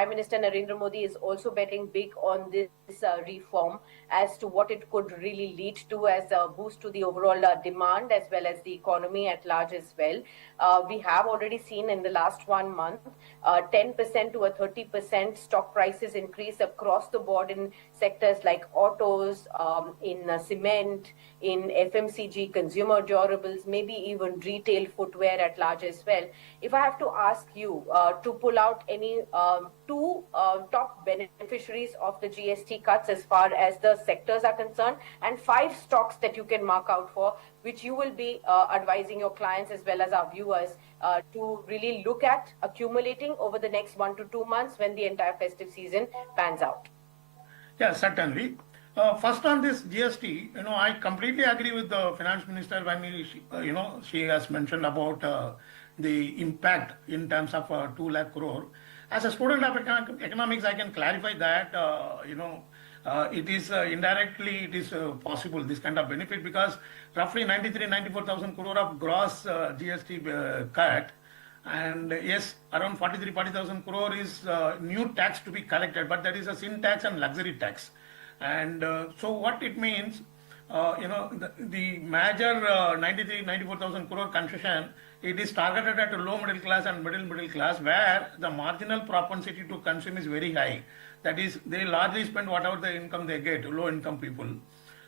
Prime Minister Narendra Modi is also betting big on this reform as to what it could really lead to as a boost to the overall demand as well as the economy at large as well. We have already seen in the last 1 month 10% to a 30% stock prices increase across the board in sectors like autos, in cement, in FMCG, consumer durables, maybe even retail footwear at large as well. If I have to ask you to pull out any two top beneficiaries of the GST cuts as far as the sectors are concerned, and 5 stocks that you can mark out for, which you will be advising your clients as well as our viewers to really look at accumulating over the next 1 to 2 months when the entire festive season pans out. Yeah, certainly. First on this GST, I completely agree with the finance minister when she has mentioned about the impact in terms of 2 lakh crore. As a student of economics, I can clarify that, it is indirectly, it is possible, this kind of benefit, because roughly 94,000 crore of gross GST cut. And yes, around 40,000 crore is new tax to be collected, but that is a sin tax and luxury tax. And so what it means, the major 94,000 crore concession, it is targeted at a low middle class and middle class, where the marginal propensity to consume is very high. That is, they largely spend whatever the income they get, low income people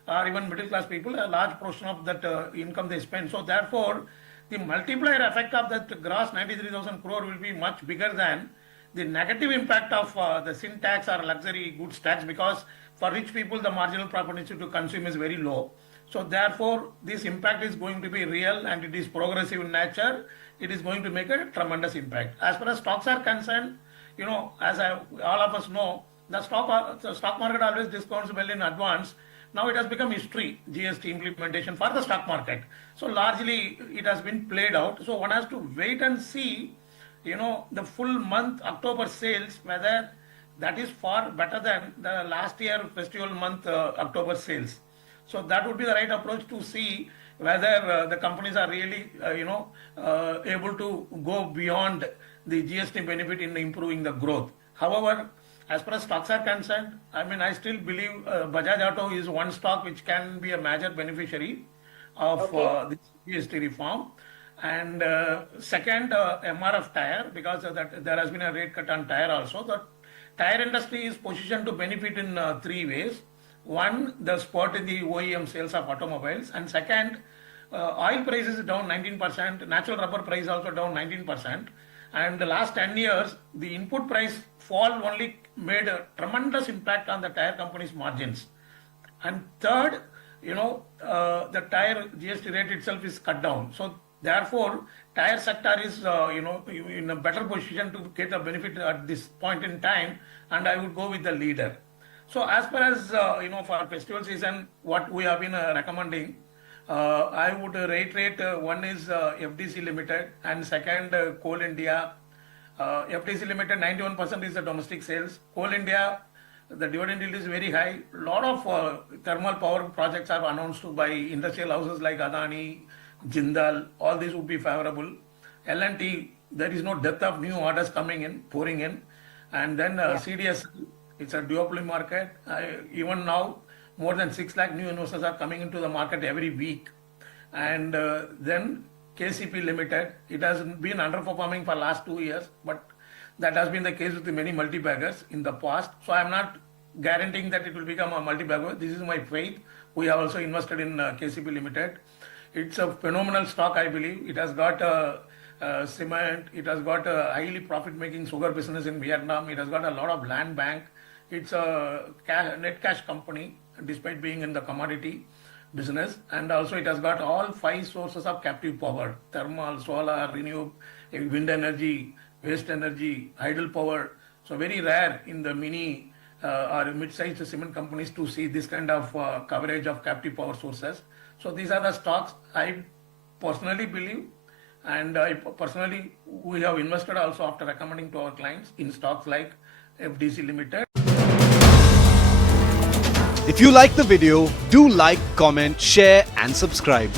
or even middle class people, a large portion of that income they spend. So therefore, the multiplier effect of that gross 93,000 crore will be much bigger than the negative impact of the sin tax or luxury goods tax, because for rich people the marginal propensity to consume is very low. So therefore, this impact is going to be real and it is progressive in nature. It is going to make a tremendous impact. As far as stocks are concerned, as all of us know, the stock market always discounts well in advance. Now it has become history, GST implementation for the stock market. So largely it has been played out. So one has to wait and see, the full month October sales, whether that is far better than the last year festival month October sales. So that would be the right approach to see whether the companies are really, able to go beyond the GST benefit in improving the growth. However, as far as stocks are concerned, I still believe Bajaj Auto is one stock which can be a major beneficiary of this GST reform. And second, MRF tyre, because there has been a rate cut on tyre also. The tyre industry is positioned to benefit in 3 ways. One, the spurt in the OEM sales of automobiles, and second, oil price is down 19%, natural rubber price also down 19%, and the last 10 years, the input price fall only made a tremendous impact on the tyre companies' margins. And third, the tyre GST rate itself is cut down. So therefore, tyre sector is, in a better position to get a benefit at this point in time, and I would go with the leader. So as far as, for festival season, what we have been recommending, I would reiterate, one is FDC Limited, and second, Coal India. FDC Limited, 91% is the domestic sales. Coal India, the dividend yield is very high. A lot of thermal power projects are announced by industrial houses like Adani, Jindal. All these would be favorable. L&T, there is no depth of new orders pouring in. And then CDSL, it's a duopoly market. Even now, more than 6 lakh new investors are coming into the market every week. And then KCP Limited, it has been underperforming for last 2 years, but that has been the case with many multi-baggers in the past. So I am not guaranteeing that it will become a multi-bagger. This is my faith. We have also invested in KCP Limited. It's a phenomenal stock, I believe. It has got cement. It has got a highly profit-making sugar business in Vietnam. It has got a lot of land bank. It's a net cash company, despite being in the commodity business. And also it has got all 5 sources of captive power: thermal, solar, renewable, wind energy, waste energy, tidal power. So very rare in the mini or mid-sized cement companies to see this kind of coverage of captive power sources. So these are the stocks I personally believe, and we have invested also after recommending to our clients in stocks like FDC Limited. If you like the video, do like, comment, share and subscribe.